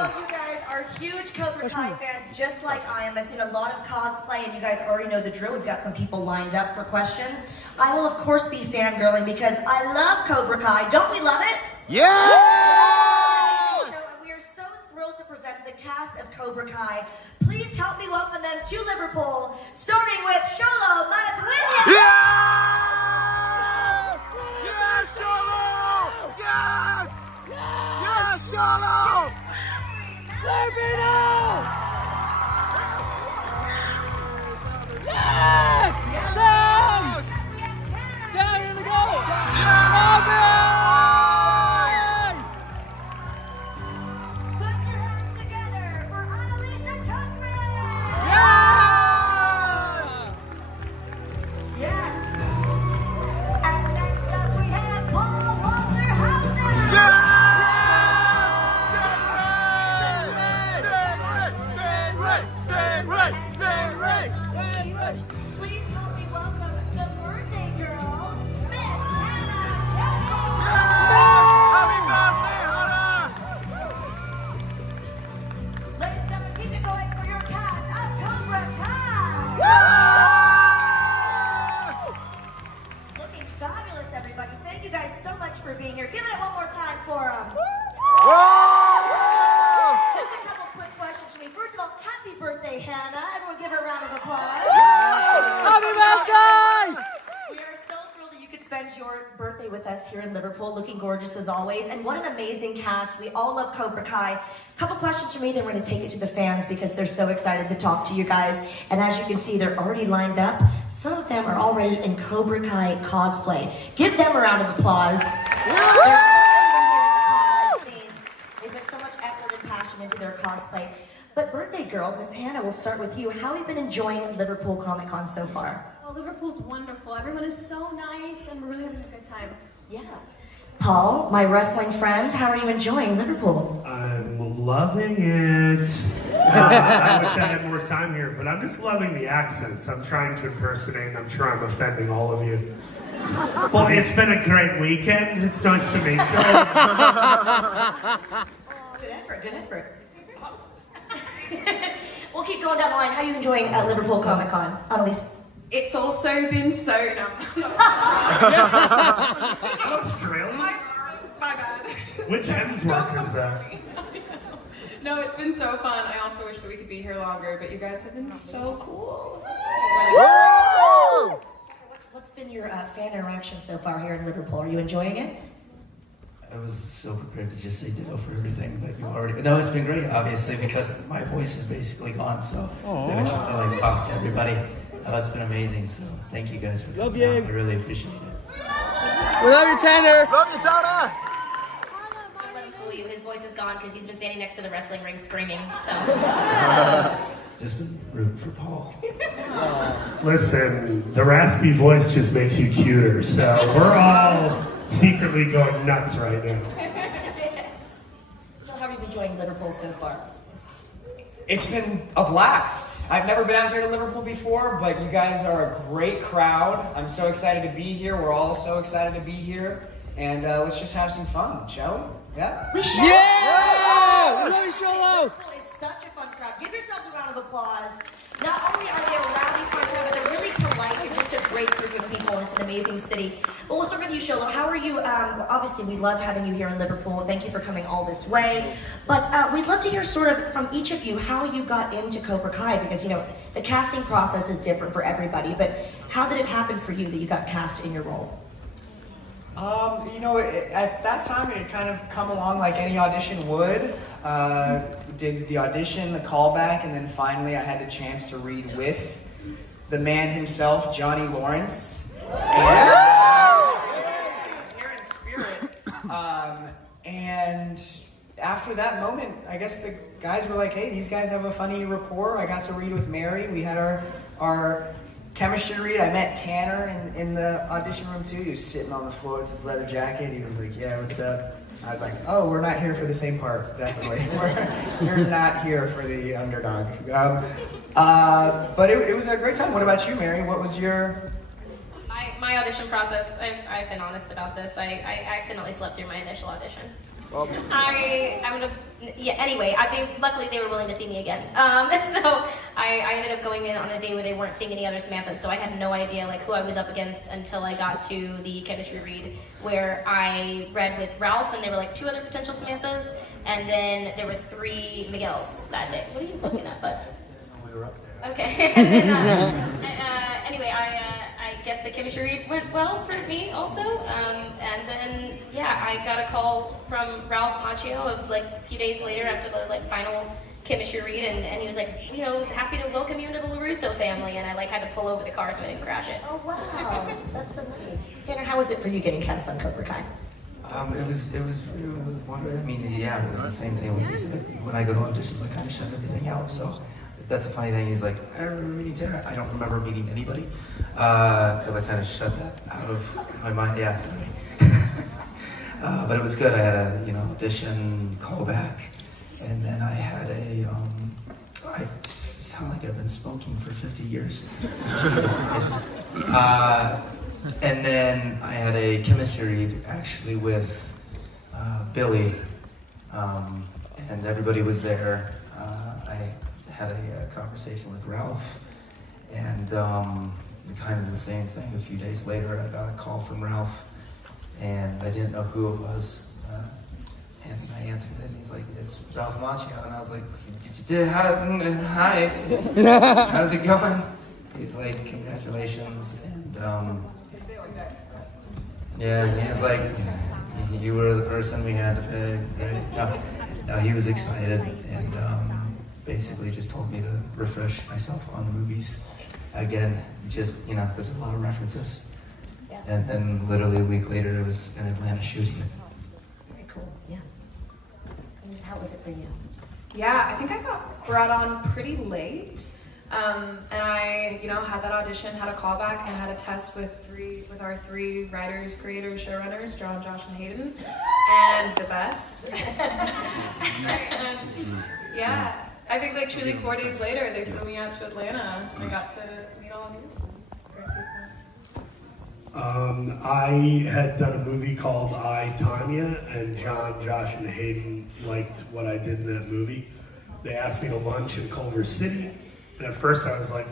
know you guys are huge Cobra Kai fans, just like I am. I've seen a lot of cosplay, and you guys already know the drill. We've got some people lined up for questions. I will, of course, be fangirling because I love Cobra Kai. Don't we love it? Yeah! We are so thrilled to present the cast of Cobra Kai. Please help me welcome them to Liverpool, starting with Xolo, Mariduena. Yes! Yes, Xolo! Yes! Yes, Xolo! Yes! Yes! Sam, here we go! Yes! Put your hands together for Annalisa Cochrane. Yes! Yes. And next up we have Hauser. Yes! Stay right! Please help me welcome the birthday girl, Miss Kepple. Happy birthday, Hannah! Ladies and gentlemen, keep it going for your cast of Cobra Kai. Yes! Looking fabulous, everybody. Thank you guys so much for being here. Give it up one more time for them. Just a couple quick questions for me. First of all, happy birthday, Hannah. Everyone give her a round of applause. Happy birthday! We are so thrilled that you could spend your birthday with us here in Liverpool, looking gorgeous as always. And what an amazing cast. We all love Cobra Kai. A couple questions for me, then we're going to take it to the fans because they're so excited to talk to you guys. And as you can see, they're already lined up. Some of them are already in Cobra Kai cosplay. Give them a round of applause. They put so much effort and passion into their cosplay. But birthday girl, Miss Hannah, we'll start with you. How have you been enjoying Liverpool Comic Con so far? Oh, Liverpool's wonderful. Everyone is so nice, and we're really having a good time. Yeah. Paul, my wrestling friend, how are you enjoying Liverpool? I'm loving it. I wish I had more time here, but I'm just loving the accents. I'm trying to impersonate, and I'm sure I'm offending all of you. But it's been a great weekend. It's nice to meet you. Good effort, good effort. We'll keep going down the line. How are you enjoying Liverpool Comic Con? Annalisa? It's also been so... No. Australia? My bad. Which Hemsworth is that? No, it's been so fun. I also wish that we could be here longer, but you guys have been so cool. What's been your fan interaction so far here in Liverpool? Are you enjoying it? I was so prepared to just say ditto for everything, but you already... No, it's been great, obviously, because my voice is basically gone, so I've been trying to talk to everybody. It's been amazing, so thank you guys for coming out. I really appreciate it. We love you, Tanner! Love you, Tana! Don't let him fool you. His voice is gone because he's been standing next to the wrestling ring screaming, so... Just been rooting for Paul. Listen, the raspy voice just makes you cuter, so we're all secretly going nuts right now. So how have you been enjoying Liverpool so far? It's been a blast. I've never been out here to Liverpool before, but you guys are a great crowd. I'm so excited to be here. We're all so excited to be here. And let's just have some fun, shall we? Yeah? We should. Yeah! We love you, Xolo! Liverpool is such a fun crowd. Give yourselves a round of applause. Not only are they a rowdy fun crowd, but they're really polite. They're just a great group of people. It's an amazing city. But we'll start with you, Xolo. How are you? Obviously, we love having you here in Liverpool. Thank you for coming all this way. But we'd love to hear sort of from each of you how you got into Cobra Kai, because, you know, the casting process is different for everybody. But how did it happen for you that you got cast in your role? You know, at that time it had kind of come along like any audition would. Did the audition, the callback, and then finally I had the chance to read with the man himself, Johnny Lawrence. Here in spirit. And after that moment, I guess the guys were like, hey, these guys have a funny rapport. I got to read with Mary. We had our chemistry read. I met Tanner in the audition room too. He was sitting on the floor with his leather jacket. He was like, yeah, what's up? I was like, oh, we're not here for the same part, definitely. We're not here for the underdog. But it was a great time. What about you, Mary? What was your... My audition process, I've been honest about this. I accidentally slept through my initial audition. I'm going to Yeah. Anyway, luckily they were willing to see me again. So I ended up going in on a day where they weren't seeing any other Samanthas, so I had no idea like who I was up against until I got to the chemistry read, where I read with Ralph, and there were like 2 other potential Samanthas, and then there were 3 Miguels that day. What are you looking at, bud? We were up there. Okay. And then, anyway, I guess the chemistry read went well for me also. And then, yeah, I got a call from Ralph Macchio like a few days later after the like final chemistry read, and he was like, you know, happy to welcome you into the LaRusso family. And I like had to pull over the car so I didn't crash it. Oh wow, that's so nice. Tanner, how was it for you getting cast on Cobra Kai? It was really wonderful. I mean, yeah, it was the same thing when I go to auditions, I kind of shut everything out. So that's a funny thing. He's like, I remember meeting Tanner. I don't remember meeting anybody because I kind of shut that out of my mind. Yeah, sorry. But it was good. I had a audition, callback, and then I had I sound like I've been smoking for 50 years. Jesus Christ. And then I had a chemistry read actually with Billy, and everybody was there. I had a conversation with Ralph, and kind of the same thing. A few days later, I got a call from Ralph, and I didn't know who it was. And I answered it, and he's like, "It's Ralph Macchio," and I was like, "Hi, how's it going?" He's like, "Congratulations," and yeah, he's like, "You were the person we had to pay, right?" No, he was excited, and basically just told me to refresh myself on the movies again, just because there's a lot of references. Yeah. And then literally a week later, it was an Atlanta shooting. Very cool. Yeah. And how was it for you? Yeah, I think I got brought on pretty late. And I, had that audition, had a callback, and had a test with our 3 writers, creators, showrunners, John, Josh, and Hayden, and the best. Yeah, I think like truly 4 days later, they flew me out to Atlanta. I got to meet all of you. Great people. I had done a movie called I, Tanya, and John, Josh, and Hayden liked what I did in that movie. They asked me to lunch in Culver City, and at first I was like,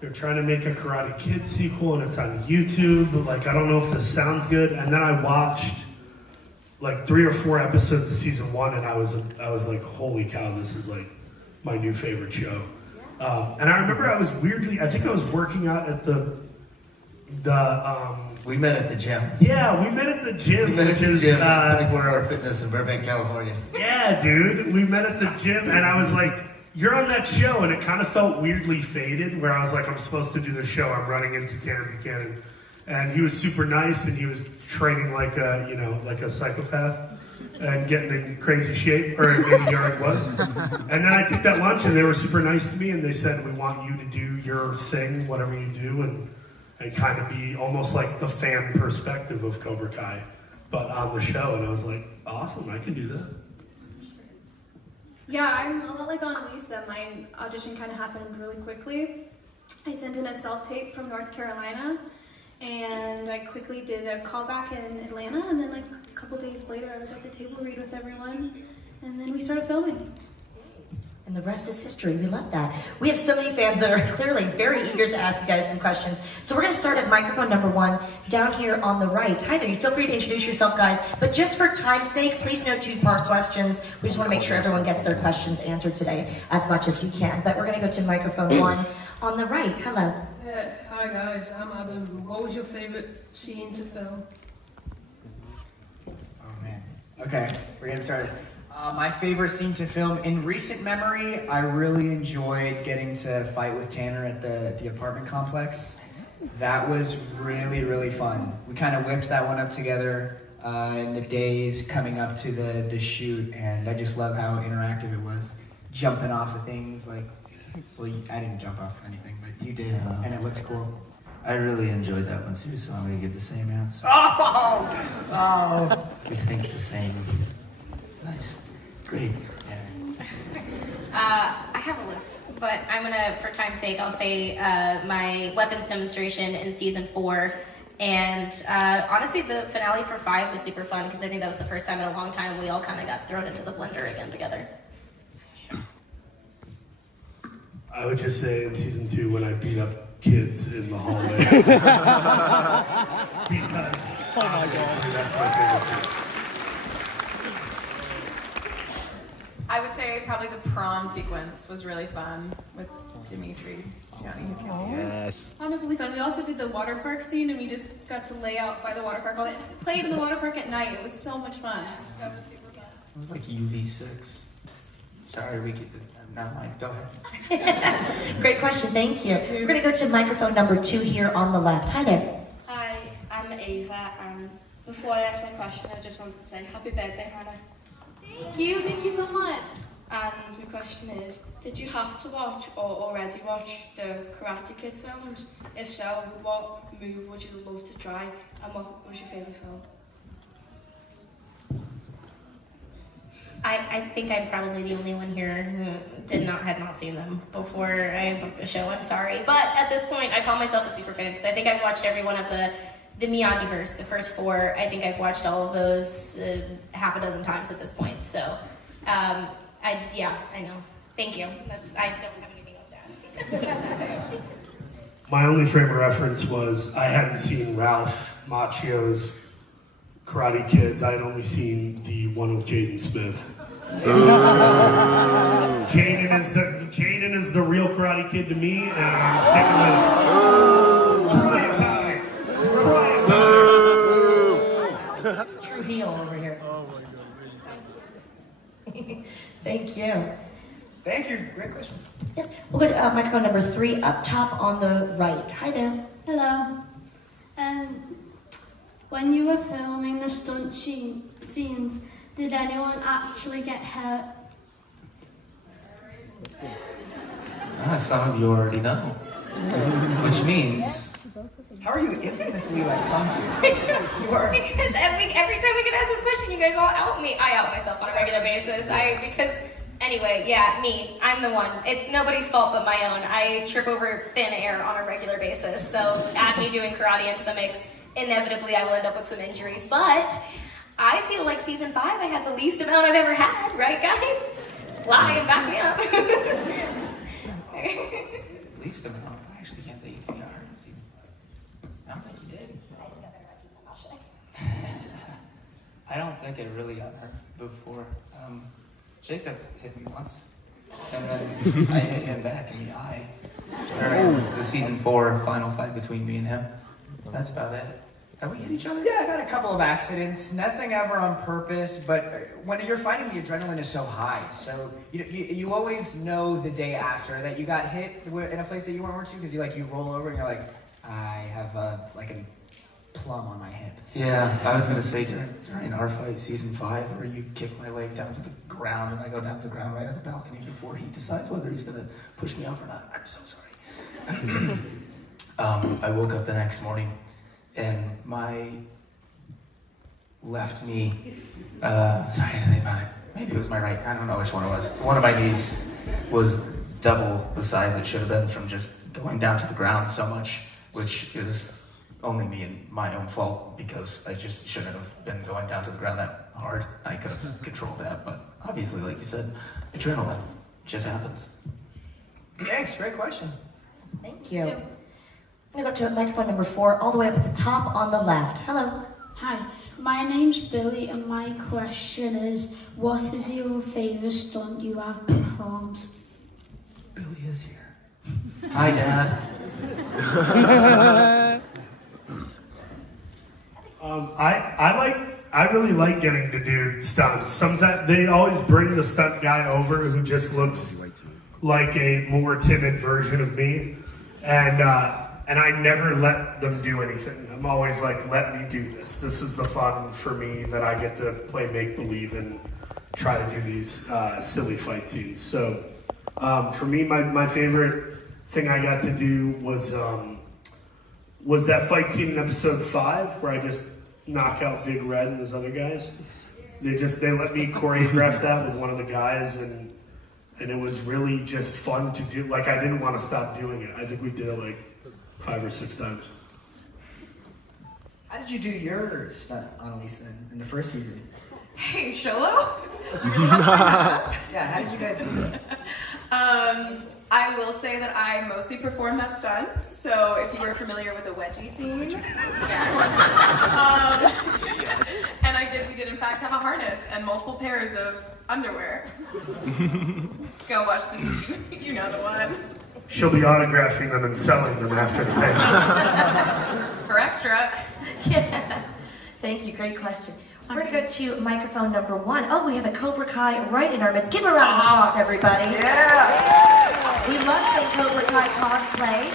they're trying to make a Karate Kid sequel and it's on YouTube, but like, I don't know if this sounds good. And then I watched like 3 or 4 episodes of season 1, and I was like, holy cow, this is like my new favorite show. And I remember I think I was working out at We met at the gym. Yeah, we met at the gym. We met at the gym, 24 Hour Fitness in Burbank, California. Yeah, dude. We met at the gym, and I was like, you're on that show, and it kind of felt weirdly faded, where I was like, I'm supposed to do the show. I'm running into Tanner Buchanan. And he was super nice, and he was training like a psychopath and getting in crazy shape, or maybe he already was. And then I took that lunch, and they were super nice to me, and they said, we want you to do your thing, whatever you do, and kind of be almost like the fan perspective of Cobra Kai, but on the show. And I was like, awesome, I can do that. Yeah, I'm a lot like Annalisa. My audition kind of happened really quickly. I sent in a self-tape from North Carolina, and I quickly did a callback in Atlanta, and then like a couple days later I was at the table read with everyone, and then we started filming. And the rest is history. We love that. We have so many fans that are clearly very eager to ask you guys some questions. So we're going to start at microphone number 1 down here on the right. Hi there. You feel free to introduce yourself, guys. But just for time's sake, please no 2-part questions. We just want to make sure everyone gets their questions answered today as much as we can. But we're going to go to microphone 1 on the right. Hello. Hi guys, I'm Adam. What was your favorite scene to film? Oh man. Okay, we're getting started. My favorite scene to film in recent memory, I really enjoyed getting to fight with Tanner at the apartment complex. That was really, really fun. We kind of whipped that one up together in the days coming up to the shoot, and I just love how interactive it was. Jumping off of things like, well, I didn't jump off anything, but you did, and it looked cool. I really enjoyed that one too, so I'm going to give the same answer. Oh! We think the same. It's nice. Great. I have a list, but I'm gonna, for time's sake, I'll say my weapons demonstration in season 4 And honestly, the finale for 5 was super fun because I think that was the first time in a long time we all kind of got thrown into the blender again together. I would just say in season 2 when I beat up kids in the hallway. Because obviously that's my favorite scene. I would say probably the prom sequence was really fun with Dimitri. Yes. That was really fun. We also did the water park scene, and we just got to lay out by the water park. All played in the water park at night. It was so much fun. That was super fun. It was like UV6. Sorry, we get this. Never mind. Go ahead. Great question, thank you. We're gonna go to microphone number 2 here on the left. Hi there. Hi, I'm Ava, and before I ask my question, I just wanted to say happy birthday, Hannah. Thank you so much. And my question is, did you have to watch or already watch the Karate Kid films? If so, what move would you love to try, and what was your favourite film? I think I'm probably the only one here who had not seen them before I booked the show. I'm sorry, but at this point, I call myself a super fan because I think I've watched every one of the Miyagi-verse, the first 4. I think I've watched all of those half a dozen times at this point. So, I know. Thank you. I don't have anything else to add. My only frame of reference was I hadn't seen Ralph Macchio's Karate Kids. I had only seen the one with Jaden Smith. Jaden is the real Karate Kid to me, and I'm sticking with it. True heel over here. Oh my God. Thank you. Thank you. Great question. Yes. We'll go to microphone number 3 up top on the right. Hi there. Hello. When you were filming the stunt scenes, did anyone actually get hurt? Some of you already know. Which means... How are you infamously like clumsy? You are. Because every time we get asked this question, you guys all out me. I out myself on a regular basis. Anyway, yeah, me. I'm the one. It's nobody's fault but my own. I trip over thin air on a regular basis. So add me doing karate into the mix, inevitably I will end up with some injuries. But I feel like season 5 I had the least amount I've ever had, right guys? Lie and back me up. Least amount? I actually can't think you got hurt in season. I don't think you did. I don't think I really got hurt before. Jacob hit me once, and then I hit him back in the eye during the season 4 final fight between me and him. That's about it. Have we hit each other? Yeah, I've had a couple of accidents. Nothing ever on purpose, but when you're fighting, the adrenaline is so high. So you always know the day after that you got hit in a place that you weren't to, because you roll over and you're like, I have a plum on my hip. Yeah, I was gonna say during our fight, season 5, where you kick my leg down to the ground and I go down to the ground right at the balcony before he decides whether he's gonna push me off or not. I'm so sorry. I woke up the next morning and my left knee, sorry, I didn't think about it. Maybe it was my right, I don't know which one it was. One of my knees was double the size it should have been from just going down to the ground so much, which is only me and my own fault because I just shouldn't have been going down to the ground that hard. I could have controlled that, but obviously, like you said, adrenaline just happens. Thanks, great question. Thank you. I'm going to go to microphone number 4, all the way up at the top on the left. Hello. Hi, my name's Billy, and my question is, what is your favourite stunt you have performed? Billy is here. Hi, Dad. I really like getting to do stunts. Sometimes they always bring the stunt guy over who just looks like a more timid version of me, and I never let them do anything. I'm always like, let me do this. This is the fun for me that I get to play make believe and try to do these silly fight scenes. So for me, my favorite thing I got to do was that fight scene in episode 5 where I just knock out Big Red and those other guys. They let me choreograph that with one of the guys, and it was really just fun to do. Like, I didn't want to stop doing it. I think we did it like 5 or 6 times. How did you do your stunt, Annalisa, in the first season? Hey, Xolo? Yeah, how did you guys do it? I will say that I mostly performed that stunt. So if you were familiar with the wedgie scene, yes. And we did in fact have a harness and multiple pairs of underwear. Go watch the scene. You know the one. She'll be autographing them and selling them after the pitch. For extra. Yeah. Thank you. Great question. We're going to go to microphone number 1. Oh, we have a Cobra Kai right in our midst. Give a round of applause, everybody. Yeah! We love seeing Cobra Kai cosplay.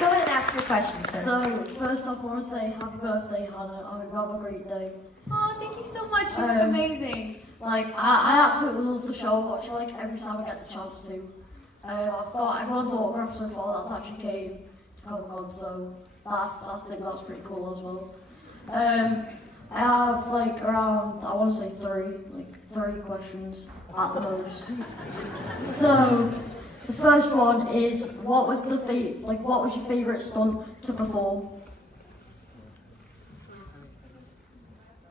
Go ahead and ask your question, sir. So, first off, I want to say happy birthday, Hannah. I hope you have a great day. Oh, thank you so much. You look amazing. Like, I absolutely love the show. I watch it like every time I get the chance to. I've got everyone's autograph so far that's actually came to Comic-Con, so I think that's pretty cool as well. I have like around, I want to say three questions at the most. So, the first one is, what was your favourite stunt to perform?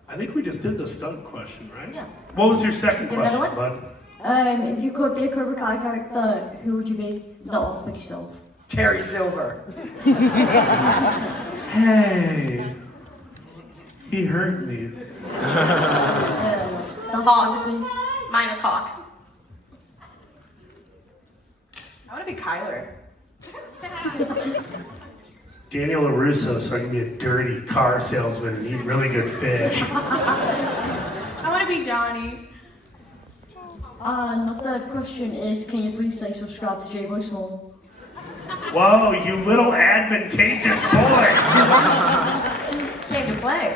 I think we just did the stunt question, right? Yeah. What was your second Get another question, one? bud? If you could be a Cobra Kai character, who would you be? Not to pick yourself. Terry Silver. Hey. He hurt me. That's Hawk. quality. Mine is Hawk. I want to be Kyler. Daniel LaRusso, so I can be a dirty car salesman and eat really good fish. I want to be Johnny. And the third question is, can you please say subscribe to J-Boy Small? Whoa, you little advantageous boy! Came to play.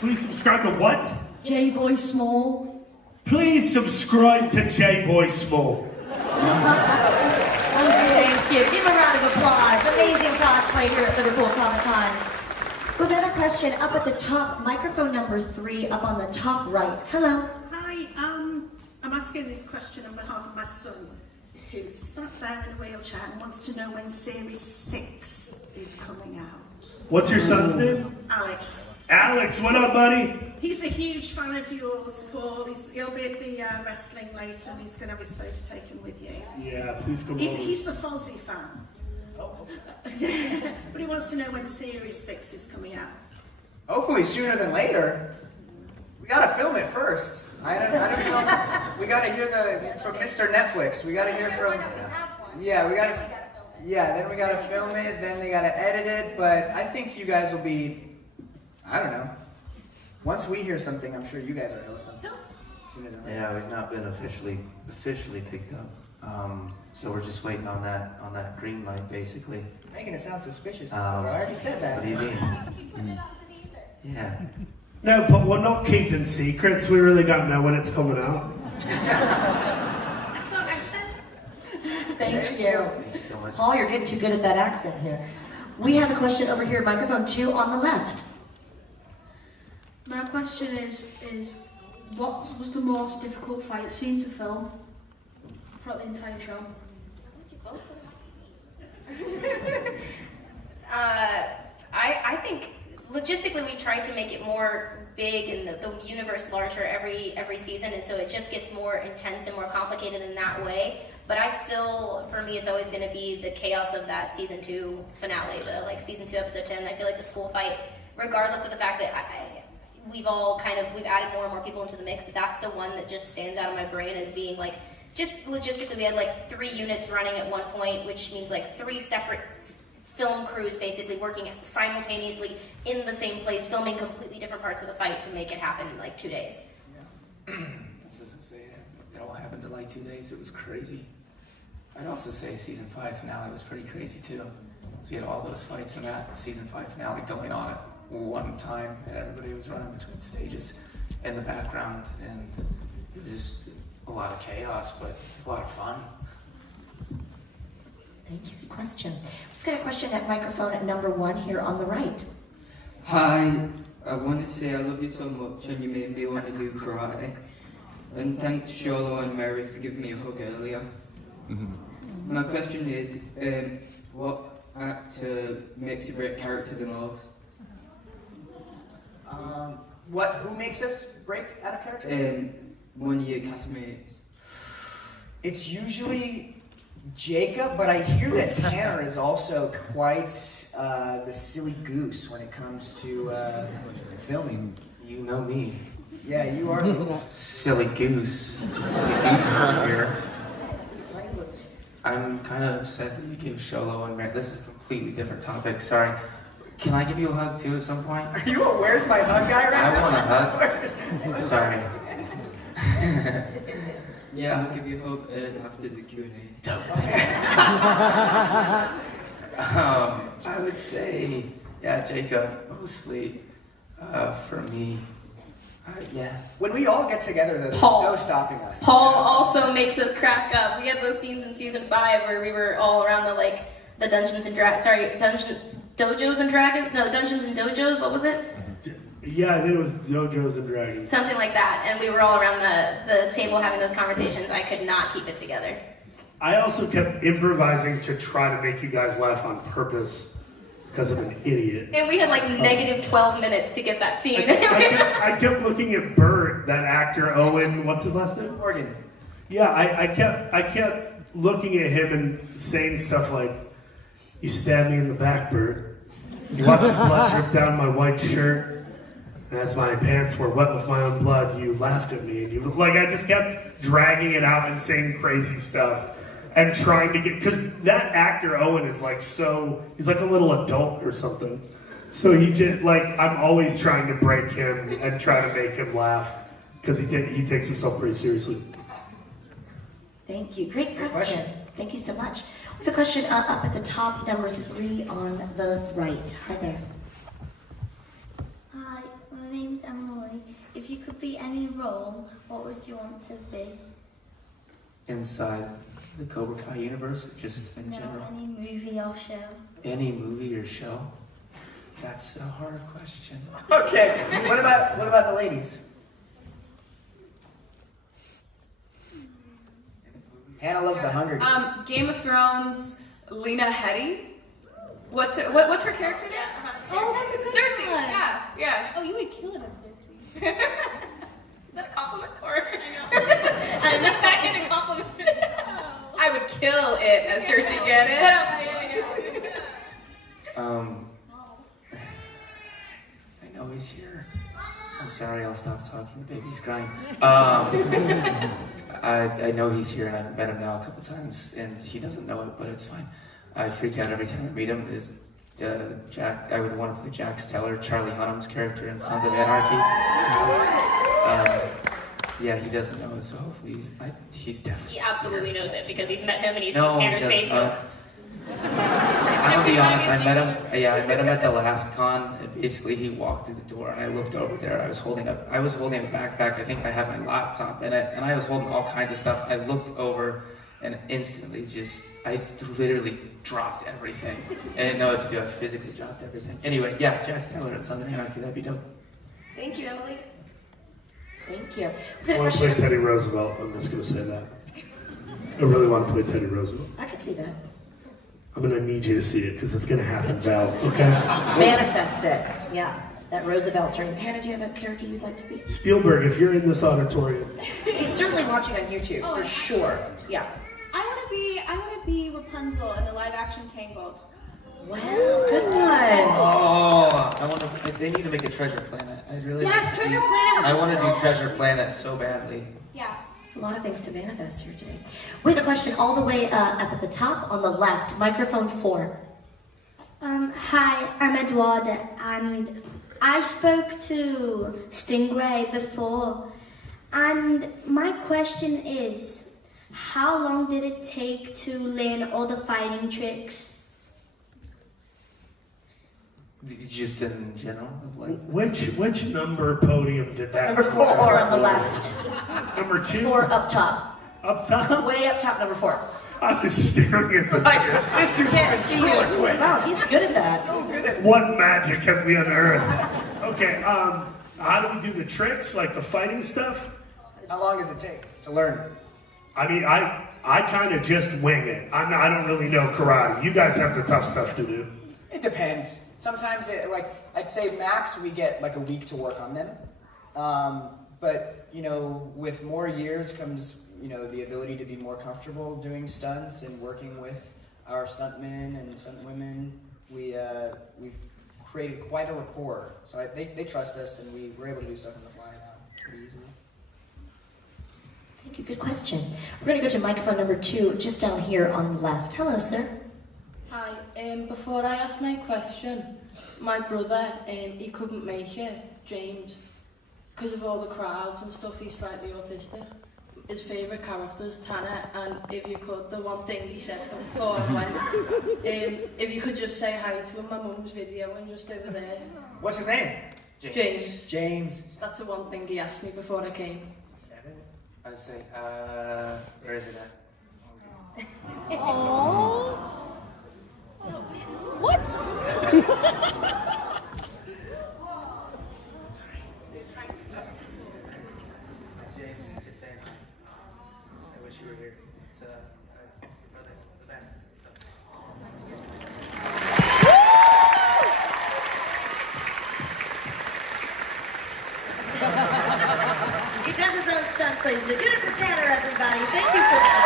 Please subscribe to what? J-Boy Small. Please subscribe to J-Boy Small. Thank you. Give a round of applause. Amazing cosplay here at Liverpool Comic Con. We have another question up at the top. Microphone number 3 up on the top right. Hello. Hi, I'm asking this question on behalf of my son, who's sat there in a wheelchair and wants to know when Series 6 is coming out. What's your son's name? Alex. Alex, what up, buddy? He's a huge fan of yours, Paul. He'll be at the wrestling later and he's going to have his photo taken with you. Yeah, please come over. He's the Fozzie fan. But he wants to know when Series 6 is coming out. Hopefully sooner than later. We gotta film it first. I don't know. We gotta hear from Mr. Netflix. We gotta hear from. Yeah, then we gotta film it. Then they gotta edit it. But I think you guys will be. I don't know. Once we hear something, I'm sure you guys are awesome. Yeah, we've not been officially picked up. So we're just waiting on that green light, basically. Making it sound suspicious. I already said that. What do you mean? Yeah. No, but we're not keeping secrets. We really gotta know when it's coming out. Thank you. Thank you so much. Paul, you're getting too good at that accent here. We have a question over here, microphone 2 on the left. My question is what was the most difficult fight scene to film throughout the entire show? I think logistically we tried to make it more big and the universe larger every season, and so it just gets more intense and more complicated in that way. But for me, it's always going to be the chaos of that season 2 finale, the season 2 episode 10. I feel like the school fight, regardless of the fact that we've added more and more people into the mix, that's the one that just stands out in my brain as being just logistically, we had 3 units running at one point, which means 3 separate film crews basically working simultaneously in the same place, filming completely different parts of the fight to make it happen in 2 days. Yeah. I was just gonna say, it all happened in 2 days. It was crazy. I'd also say season 5 finale was pretty crazy too. So we had all those fights in that season 5 finale going on at one time, and everybody was running between stages in the background, and it was just a lot of chaos, but it was a lot of fun. Thank you. Good question. We've got a question at microphone number 1 here on the right. Hi, I want to say I love you so much and you made me want to do karate. And thanks Xolo and Mary for giving me a hug earlier. My question is, what actor makes you great character the most? Who makes us break out of character? One of your castmates. It's usually Jacob, but I hear that Tanner is also quite the silly goose when it comes to filming. You know me. Yeah, you are. Silly goose. Silly goose over here. I'm kind of upset that you gave Xolo and Mary. This is a completely different topic. Sorry. Can I give you a hug too at some point? Are you a where's my hug guy right now? I want a hug. Sorry. Yeah, I'll give you a hug after the Q&A. I would say, yeah, Jacob, mostly for me. Yeah. When we all get together, there's no stopping us. Paul also makes us crack up. We had those scenes in season 5 where we were all around the Dungeons and Dojos and Dragons? No, Dungeons and Dojos, what was it? Yeah, I think it was Dojos and Dragons. Something like that, and we were all around the table having those conversations. I could not keep it together. I also kept improvising to try to make you guys laugh on purpose because I'm an idiot. And we had negative 12 minutes to get that scene. I kept looking at Bert, that actor, Owen, what's his last name? Morgan. Yeah, I kept looking at him and saying stuff like, "You stabbed me in the back, Bert. You watched the blood drip down my white shirt. And as my pants were wet with my own blood, you laughed at me." And you I just kept dragging it out and saying crazy stuff and trying to get, because that actor Owen is he's like a little adult or something. So he just I'm always trying to break him and try to make him laugh because he takes himself pretty seriously. Thank you. Great question. Thank you so much. We have a question up at the top, number 3 on the right. Hi there. Hi, my name's Emily. If you could be any role, what would you want to be? Inside the Cobra Kai universe, or just in general? Any movie or show. Any movie or show? That's a hard question. Okay, what about the ladies? Hannah loves the Hunger Games. Game of Thrones, Lena Headey. What's her character name? Oh, that's a good Cersei. one. Yeah. Oh, you would kill it as Cersei. Is that a compliment? Or I look back at a compliment. I would kill it as Cersei, get it? I know he's here. I'm sorry, I'll stop talking. The baby's crying. I know he's here, and I've met him now a couple times, and he doesn't know it, but it's fine. I freak out every time I meet him. Is Jack? I would want to play Jax Teller, Charlie Hunnam's character in Sons of Anarchy. Yeah, he doesn't know it, so hopefully he's definitely. He absolutely knows it because he's met him and he's No, seen Tanner's face. I'm gonna be honest. I met him at the last con, and basically he walked through the door, and I looked over there. I was holding a backpack. I think I had my laptop in it, and I was holding all kinds of stuff. I looked over, and instantly I literally dropped everything. I didn't know what to do. I physically dropped everything. Anyway, yeah, Jax Teller and Sons of Anarchy. That'd be dope. Thank you, Emily. Thank you. I want to play Teddy Roosevelt. I'm just going to say that. I really want to play Teddy Roosevelt. I can see that. I'm going to need you to see it because it's going to happen, Val. Okay? Manifest it. Yeah. That Roosevelt dream. Hannah, do you have a character you'd like to be? Spielberg, if you're in this auditorium. He's certainly watching on YouTube, for sure. Yeah. I want to be Rapunzel in the live-action Tangled. Wow, good one. Oh, they need to make a Treasure Planet. Yes, Treasure Planet. I want to do Treasure Planet so badly. Yeah. A lot of things to manifest here today. We have a question all the way up at the top on the left, microphone 4. Hi, I'm Eduarda, and I spoke to Stingray before, and my question is, how long did it take to learn all the fighting tricks? Just in general? Which number podium did that? Number 4 on the left. Number 2? 4 up top. Up top? Way up top, number 4. I was staring at this. This dude's Can't see you. Wow, he's good at that. So good at What magic have we unearthed? Okay, how do we do the tricks, like the fighting stuff? How long does it take to learn? I mean, I kind of just wing it. I don't really know karate. You guys have the tough stuff to do. It depends. sometimes I'd say max we get like a week to work on them. But you know, with more years comes, you know, the ability to be more comfortable doing stunts and working with our stuntmen and stuntwomen. We've created quite a rapport. So they trust us, and we were able to do stuff on the fly now pretty easily. Thank you. Good question. We're going to go to microphone number 2, just down here on the left. Hello, sir. Hi. Before I ask my question, my brother, he couldn't make it, James, because of all the crowds and stuff. He's slightly autistic. His favourite character is Tanner, and if you could, the one thing he said before I went, if you could just say hi to him, my mum's video and just over there. What's his name? James. James. That's the one thing he asked me before I came. I'd say, where is it at? Aww. What? James, just saying hi. I wish you were here. It's your brother's the best. He does his own stunts, so he's doing it for Tanner, everybody. Thank you for that.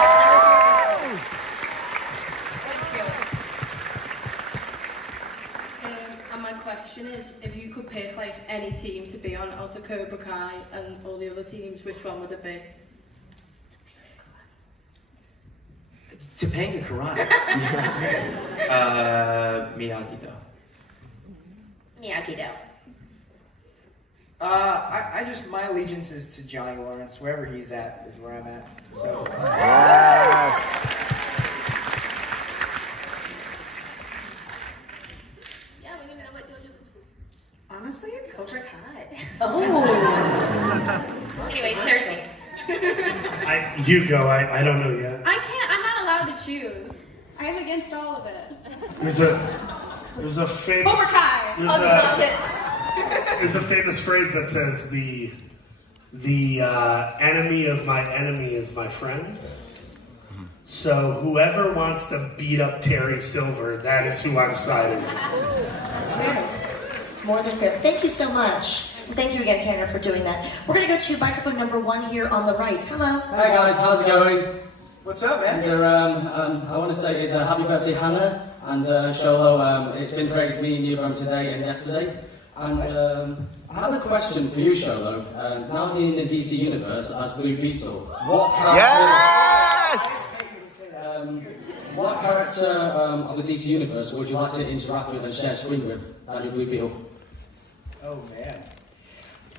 And my question is, if you could pick like any team to be on out of Cobra Kai and all the other teams, which one would it be? Topanga Karate. Miyagi-Do. Miyagi-Do. My allegiance is to Johnny Lawrence. Wherever he's at is where I'm at. So. Yes. Yeah, we didn't know what to do. Honestly, Cobra Kai. Oh. Anyway, Cersei. You go. I don't know yet. I'm not allowed to choose. I am against all of it. There's a famous. Cobra Kai. There's I'll a- stop it. There's a famous phrase that says the enemy of my enemy is my friend. So whoever wants to beat up Terry Silver, that is who I'm siding with. That's fair. It's more than fair. Thank you so much. And thank you again, Tanner, for doing that. We're going to go to microphone number 1 here on the right. Hello. Hi guys, how's it going? What's up, man? And I want to say is happy birthday, Hannah and Xolo. It's been great meeting you from today and yesterday. And I have a question for you, Xolo. Now being in the DC universe as Blue Beetle, what character of the DC universe would you like to interact with and share screen with as your Blue Beetle? Oh man. I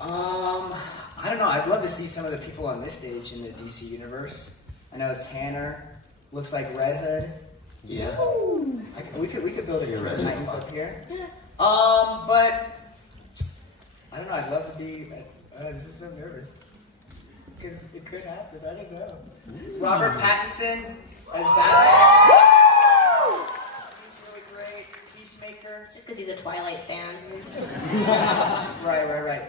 don't know. I'd love to see some of the people on this stage in the DC universe. I know Tanner looks like Red Hood. Yeah. We could build a team Red of Hood. Titans up here. But I don't know. I'd love to be. This is so nervous because it could happen. I don't know. Robert Pattinson as Batman. He's really great. Peacemaker. Just because he's a Twilight fan. Right.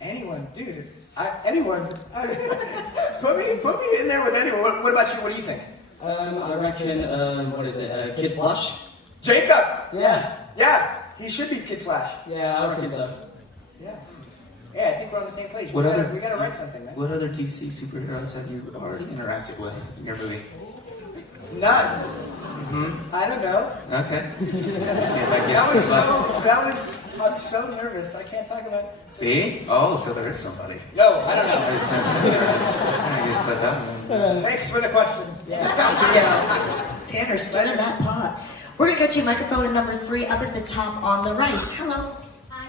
Anyone, dude. Anyone. Put me in there with anyone. What about you? What do you think? I reckon, Kid Flash? Jacob. Yeah, he should be Kid Flash. Yeah, I reckon so. Yeah, I think we're on the same page. What we other? gotta write something, man. What other DC superheroes have you already interacted with in your movie? None. Mm-hmm. I don't know. Okay. See if I can. I'm so nervous. I can't talk about it. See? Oh, so there is somebody. No, I don't know. I just slip out. Thanks for the question. Tanner, stirring that pot. We're going to go to microphone number 3 up at the top on the right. Hello. Hi.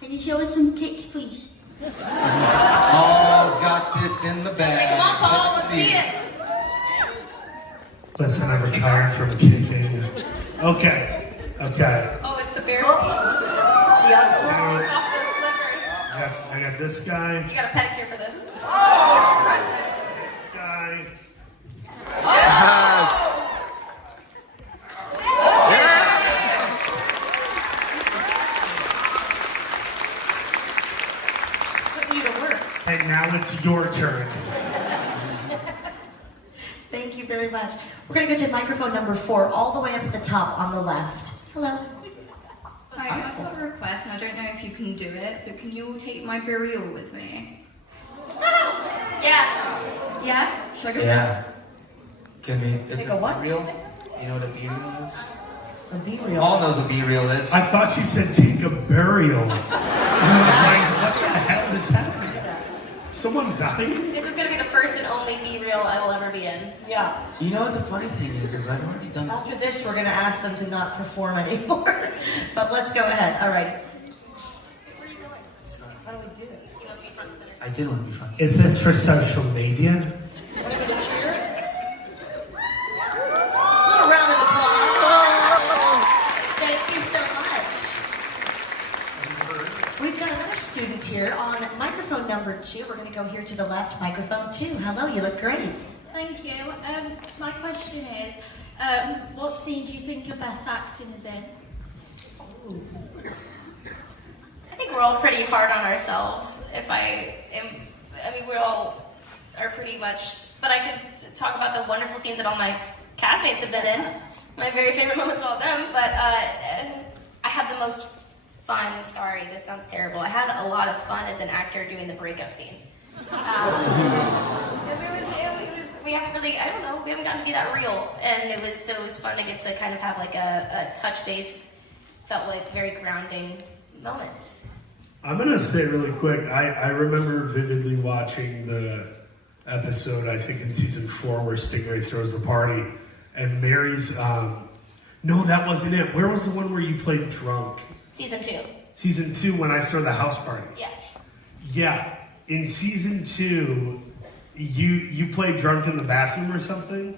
Can you show us some kicks, please? Paul's got this in the bag. Come on, Paul, let's see it. Listen, I retired from kicking. Okay. Oh, it's the bear feet. Off those slippers. I got this guy. You got a pedicure for this. This guy. Yes. Put you to work. And now it's your turn. Thank you very much. We're going to go to microphone number 4, all the way up at the top on the left. Hello. Hi, I've got a request, and I don't know if you can do it, but can you all take my burial with me? Yeah. Yeah? Should I go? Yeah. Can we? Is Take it a what? real? You know what a B-reel is? A B-reel. All knows what B-reel is. I thought she said take a burial. And I was like, what the hell is happening? Someone dying? This is gonna be the first and only B-reel I will ever be in. Yeah. You know what the funny thing is I've already done this. After this, we're going to ask them to not perform anymore. But let's go ahead. All right. How do we do it? He wants to be front and center. I did want to be front. Is this for social media? What are we going to cheer? A little round of applause. Thank you so much. We've got another student here on microphone number 2. We're going to go here to the left, microphone 2. Hello, you look great. Thank you. My question is, what scene do you think your best acting is in? I think we're all pretty hard on ourselves. I mean, we all are pretty much, but I could talk about the wonderful scenes that all my castmates have been in. My very favorite moments of all of them, but I had the most fun, sorry, this sounds terrible. I had a lot of fun as an actor doing the breakup scene. We haven't really, I don't know, we haven't gotten to be that real. And it was fun to get to kind of have like a touch base, felt like very grounding moment. I'm going to say really quick, I remember vividly watching the episode, I think in season 4, where Stingray throws the party. And Mary's, no, that wasn't it. Where was the one where you played drunk? Season 2. Season 2, when I throw the house party. Yeah. Yeah. In season 2, you played drunk in the bathroom or something?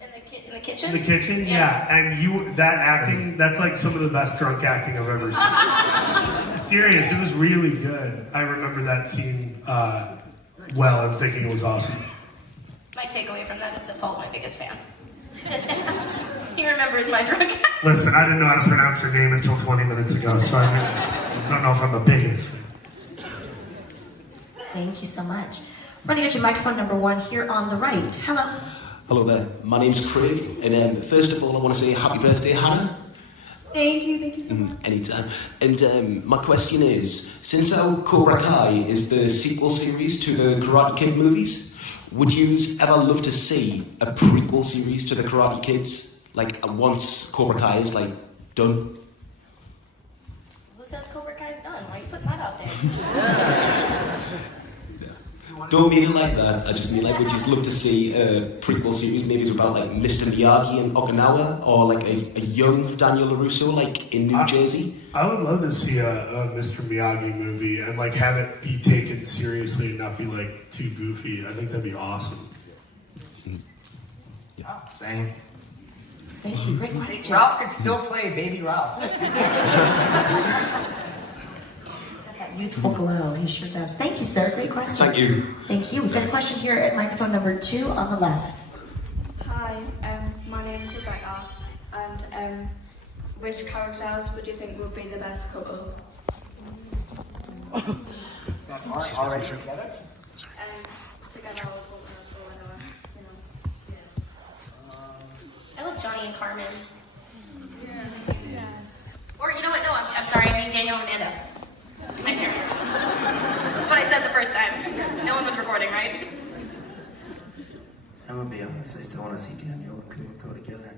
In the kitchen? In the kitchen, yeah. And that acting, that's like some of the best drunk acting I've ever seen. Serious, it was really good. I remember that scene well and thinking it was awesome. My takeaway from that is that Paul's my biggest fan. He remembers my drunk acting. Listen, I didn't know how to pronounce her name until 20 minutes ago, so I don't know if I'm the biggest fan. Thank you so much. We're going to get you microphone number 1 here on the right. Hello. Hello there, my name's Craig, and first of all I want to say happy birthday, Hannah. Thank you so much. Anytime. And my question is, since our Cobra Kai is the sequel series to the Karate Kid movies, would you ever love to see a prequel series to the Karate Kids, like once Cobra Kai is like done? Who says Cobra Kai's done? Why are you putting that out there? Don't mean it like that, I just mean like would you love to see a prequel series, maybe it's about like Mr. Miyagi in Okinawa, or like a young Daniel LaRusso like in New Jersey? I would love to see a Mr. Miyagi movie and like have it be taken seriously and not be like too goofy. I think that'd be awesome. Yeah. Same. Thank you, great question. Ralph could still play Baby Ralph. That youthful glow, he sure does. Thank you, sir. Great question. Thank you. Thank you. We've got a question here at microphone number 2 on the left. Hi, my name is Rebecca, and which characters would you think would be the best couple? That aren't already together? Together or whatever, you know. I love Johnny and Carmen. Or you know what? No, I'm sorry. I mean Daniel and Amanda. My parents. That's what I said the first time. No one was recording, right? I'm gonna be honest, I still want to see Daniel and Kuma go together.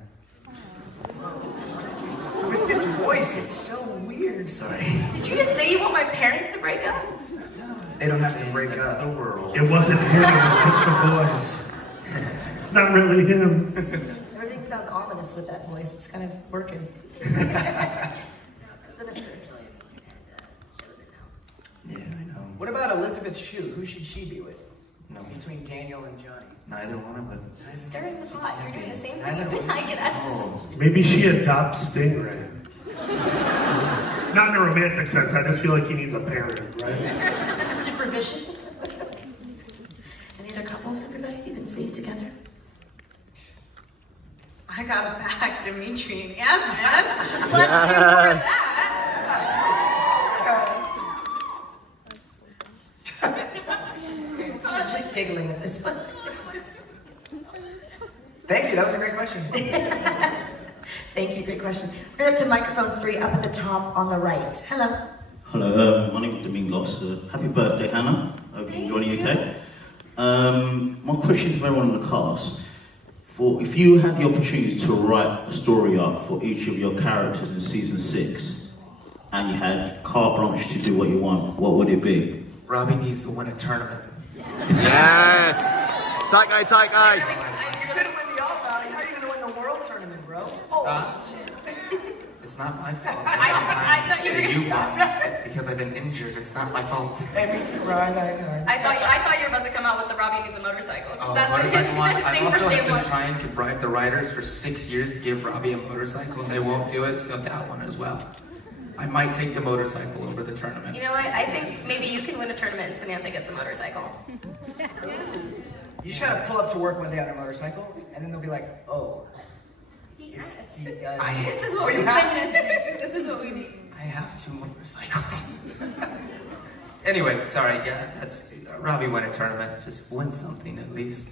With this voice, it's so weird. Sorry. Did you just say you want my parents to break up? They don't have to break up. The world. It wasn't him, it was just the voice. It's not really him. Everything sounds ominous with that voice. It's kind of working. Yeah, I know. What about Elizabeth Shue? Who should she be with? No. Between Daniel and Johnny. Neither one of them. Stirring the pot. You're doing the same Neither thing. I get asked. Maybe she adopts Stingray. Not in a romantic sense, I just feel like he needs a parent, right? Supervision. Any other couples, everybody? You've been seeing together? I gotta back Dimitri and Yasmin. Let's see more of that. I'm just giggling at this one. Thank you, that was a great question. Thank you, great question. We're going to microphone 3 up at the top on the right. Hello. Hello, my name is Domingos. Happy birthday, Hannah. Hope you're enjoying the UK. My question is for everyone in the cast. If you had the opportunity to write a story arc for each of your characters in season 6, and you had carte blanche to do what you want, what would it be? Robbie needs to win a tournament. Yes! Tight guy, tight guy! You couldn't win the All-Valley. How are you going to win the World Tournament, bro? It's not my fault. I thought you were You won. It's because I've been injured. It's not my fault. Hey, me too, bro. I thought you were about to come out with the Robbie needs a motorcycle. Oh, That's what his motorcycle one. I thing also from day have been one. trying to bribe the writers for 6 years to give Robbie a motorcycle, and they won't do it, so that one as well. I might take the motorcycle over the tournament. You know what? I think maybe you can win a tournament and Samantha gets a motorcycle. You just gotta pull up to work one day on a motorcycle, and then they'll be like, oh. This is what we've been missing. This is what we need. I have 2 motorcycles. Anyway, sorry, yeah, that's Robbie won a tournament. Just win something at least.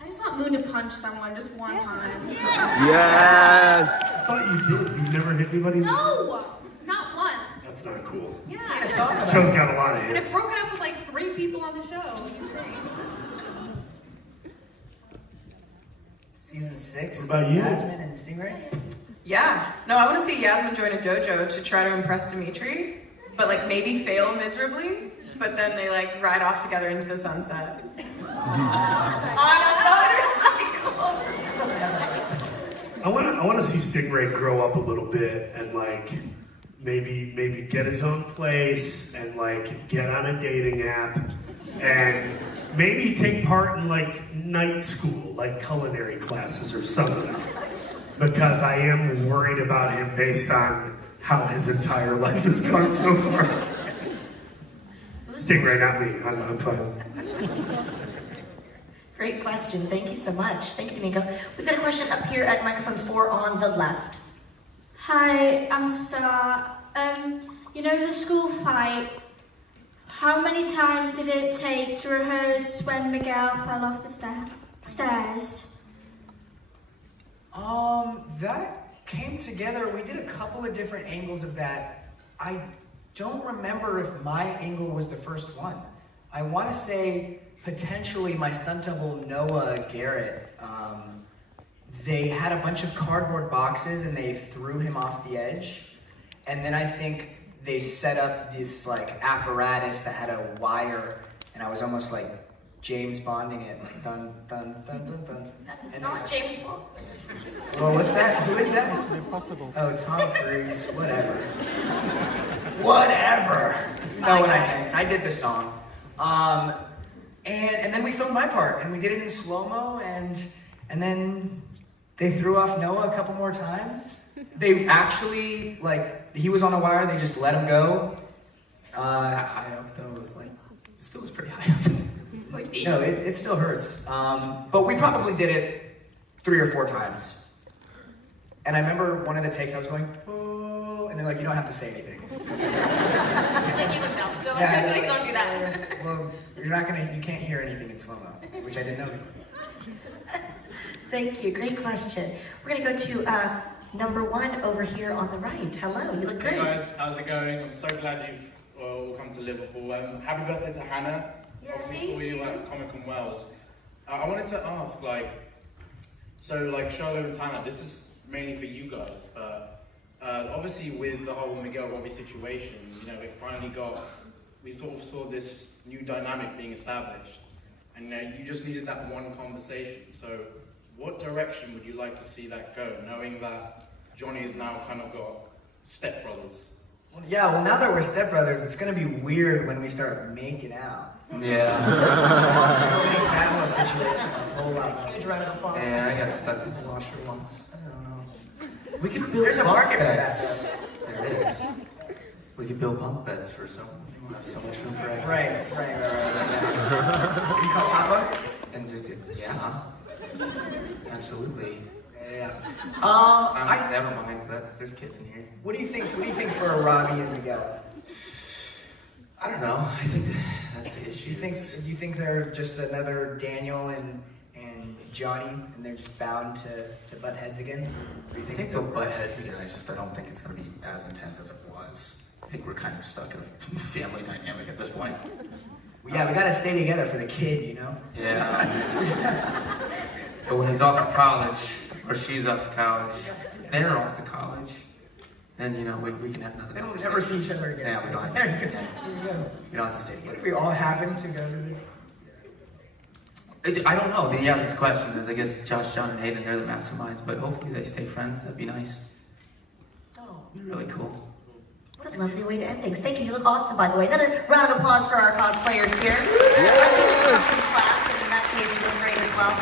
I just want Moon to punch someone just one time. Yes! I thought you did. You've never hit anybody? No! Not once. That's not cool. Yeah. Show's got a lot of But hit. I've broken up with like 3 people on the show. Season 6. What about you? Yasmin and Stingray? Yeah. No, I want to see Yasmin join a dojo to try to impress Dimitri, but like maybe fail miserably, but then they like ride off together into the sunset. On a motorcycle! I want to see Stingray grow up a little bit and like maybe get his own place and like get on a dating app and maybe take part in like night school, like culinary classes or something. Because I am worried about him based on how his entire life has gone so far. Stingray, not me. I'm fine. Great question. Thank you so much. Thank you, Domingo. We've got a question up here at microphone 4 on the left. Hi, I'm Star. You know the school fight? How many times did it take to rehearse when Miguel fell off the stairs? That came together. We did a couple of different angles of that. I don't remember if my angle was the first one. I want to say potentially my stunt double Noah Garrett. They had a bunch of cardboard boxes and they threw him off the edge. And then I think they set up this like apparatus that had a wire, and I was almost like James Bonding it, like dun dun dun dun dun. That's not James Bond. Well, what's that? Who is that? It's impossible. Oh, Tom Cruise. Whatever. Whatever. You know what I meant. I did the song. And then we filmed my part, and we did it in slow-mo, and then they threw off Noah a couple more times. They actually, like, he was on the wire, they just let him go. That high up though, it was like, it still was pretty high up. It was like 8. No, it still hurts. But we probably did it 3 or 4 times. And I remember one of the takes I was going, oh, and they're like, you don't have to say anything. Then you would know. Please don't do that. Well, you can't hear anything in slow-mo, which I didn't know before. Thank you. Great question. We're going to go to number 1 over here on the right. Hello. You look great. Hey guys, how's it going? I'm so glad you've all come to Liverpool. Happy birthday to Hannah. Yeah, obviously saw you at Comic Con Wales. I wanted to ask, Xolo and Tanner, this is mainly for you guys, but obviously with the whole Miguel Robbie situation, it finally we sort of saw this new dynamic being established, and you just needed that one conversation. So what direction would you like to see that go, knowing that Johnny has now kind of got stepbrothers? Yeah, well, now that we're stepbrothers, it's going to be weird when we start making out. Yeah. That whole situation a whole lot. Huge round of applause. Yeah, I got stuck in the washer once. I don't know. We could build There's a bunk market for that, beds. There is. We could build bunk beds for someone. We'll have so much room for activities. Right. You call Chopper? And yeah. Absolutely. Yeah. Never mind. There's kids in here. What do you think for Robbie and Miguel? I don't know. I think that's the issue. Do you think they're just another Daniel and and Johnny, and they're just bound to butt heads again? Or do you I think they'll butt heads again. I don't think it's going to be as intense as it was. I think we're kind of stuck in a family dynamic at this point. Well, yeah, we gotta stay together for the kid, you know? Yeah. But when he's off to college, or she's off to college, they're off to college, then, you know, we can have another Then we'll conversation. never see each other again. Yeah, we don't have to, we don't have to stay What together. if we all happen to go to the... I don't know. Yeah, this question is, I guess Josh, John, and Hayden, they're the masterminds, but hopefully they stay friends. That'd be nice. Oh. Be really cool. What a lovely way to end things. Thank you. You look awesome, by the way. Another round of applause for our cosplayers here. Class, and in that case, you look great as well.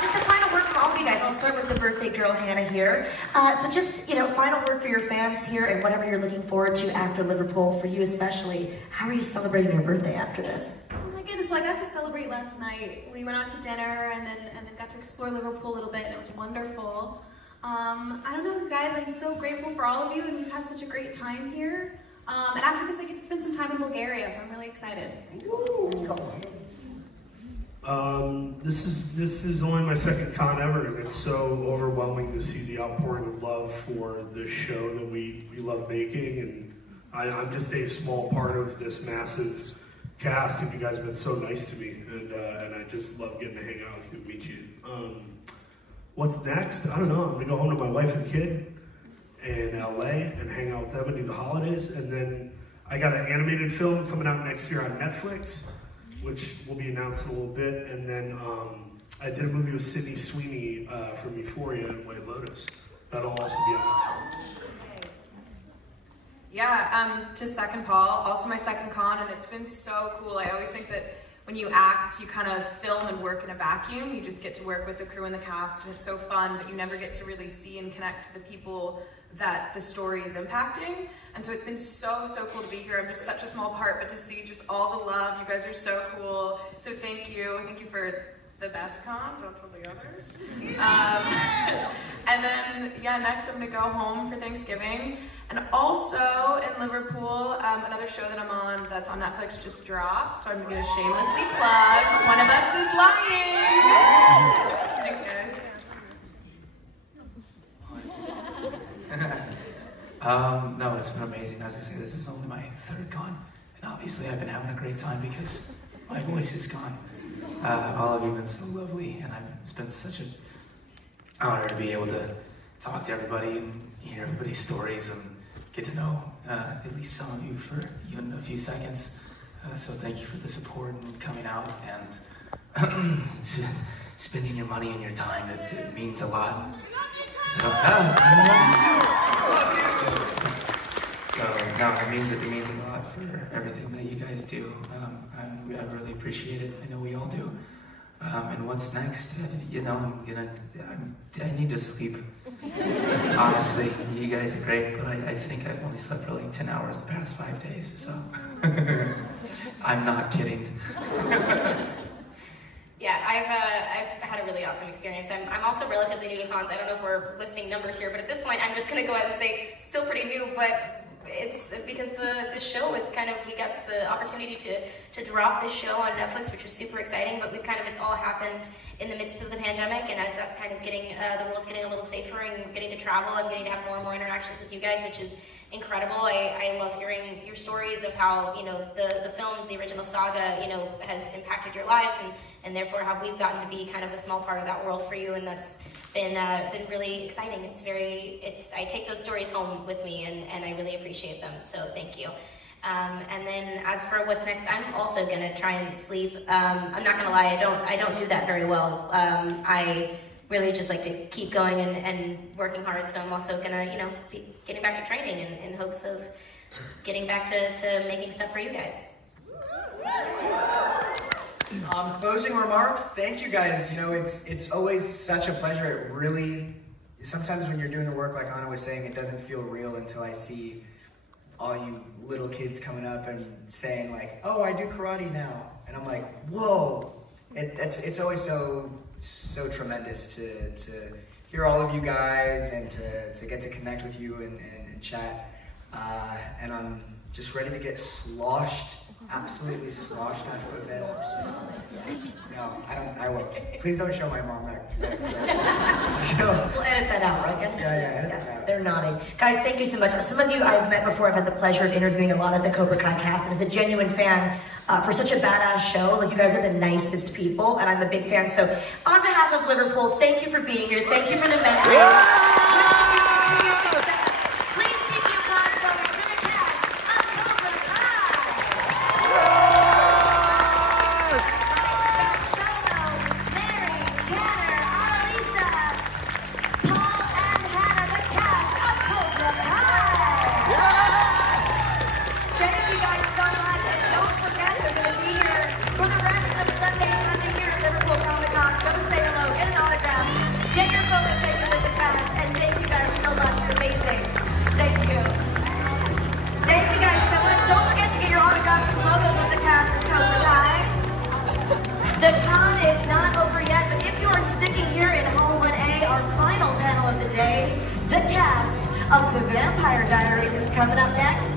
Just a final word for all of you guys. I'll start with the birthday girl, Hannah, here. So just, final word for your fans here and whatever you're looking forward to after Liverpool, for you especially. How are you celebrating your birthday after this? Oh my goodness, well, I got to celebrate last night. We went out to dinner and then got to explore Liverpool a little bit, and it was wonderful. I don't know, guys, I'm so grateful for all of you, and we've had such a great time here. And after this, I get to spend some time in Bulgaria, so I'm really excited. This is only my second con ever, and it's so overwhelming to see the outpouring of love for this show that we love making, and I'm just a small part of this massive cast, and you guys have been so nice to me, and I just love getting to hang out with you and meet you. What's next? I don't know. I'm gonna go home to my wife and kid in LA and hang out with them and do the holidays, and then I got an animated film coming out next year on Netflix, which will be announced in a little bit, and then I did a movie with Sydney Sweeney from Euphoria and White Lotus. That'll also be on next year. Yeah, to second Paul, also my second con, and it's been so cool. I always think that when you act, you kind of film and work in a vacuum. You just get to work with the crew and the cast, and it's so fun, but you never get to really see and connect to the people that the story is impacting. And so it's been so cool to be here. I'm just such a small part, but to see just all the love. You guys are so cool. So thank you. Thank you for the best con, don't tell the others. And then, yeah, next I'm gonna go home for Thanksgiving. And also in Liverpool, another show that I'm on that's on Netflix just dropped, so I'm gonna shamelessly plug One of Us is Lying. Thanks, guys. No, it's been amazing. As I say, this is only my third con, and obviously I've been having a great time because my voice is gone. All of you have been so lovely, and it's been such an honor to be able to talk to everybody and hear everybody's stories and get to know at least some of you for even a few seconds. So thank you for the support and coming out and spending your money and your time. It means a lot. So, no, it means a lot for everything that you guys do. I really appreciate it. I know we all do. And what's next? I need to sleep. Honestly, you guys are great, but I think I've only slept for like 10 hours the past 5 days, so I'm not kidding. Yeah, I've had a really awesome experience. I'm also relatively new to cons. I don't know if we're listing numbers here, but at this point, I'm just going to go ahead and say still pretty new, but it's because the show is kind of, we got the opportunity to drop this show on Netflix, which was super exciting, but it's all happened in the midst of the pandemic, and as that's kind of getting, the world's getting a little safer and getting to travel and getting to have more and more interactions with you guys, which is incredible. I love hearing your stories of how, the films, the original saga, has impacted your lives, and therefore how we've gotten to be kind of a small part of that world for you, and that's been really exciting. I take those stories home with me, and I really appreciate them, so thank you. And then as for what's next, I'm also gonna try and sleep. I'm not gonna lie, I don't do that very well. I really just like to keep going and working hard, so I'm also gonna, be getting back to training in hopes of getting back to making stuff for you guys. Closing remarks. Thank you guys. It's always such a pleasure. It really, sometimes when you're doing the work, like Anna was saying, it doesn't feel real until I see all you little kids coming up and saying like, "Oh, I do karate now," and I'm like, "Whoa!" It's always so tremendous to hear all of you guys and to get to connect with you and chat. And I'm just ready to get sloshed absolutely sloshed on footbed. No, I won't. Please don't show my mom that. We'll edit that out, right? Yeah, edit that out. They're nodding. Guys, thank you so much. Some of you I've met before. I've had the pleasure of interviewing a lot of the Cobra Kai cast, and as a genuine fan, for such a badass show, like you guys are the nicest people, and I'm a big fan. So on behalf of Liverpool, thank you for being here. Thank you for the message. Get your photo taken with the cast, and thank you guys so much. You're amazing. Thank you. Thank you guys so much. Don't forget to get your autographs and photos with the cast of Cobra Kai. The con is not over yet, but if you are sticking here in Hall 1A, our final panel of the day, the cast of The Vampire Diaries is coming up next.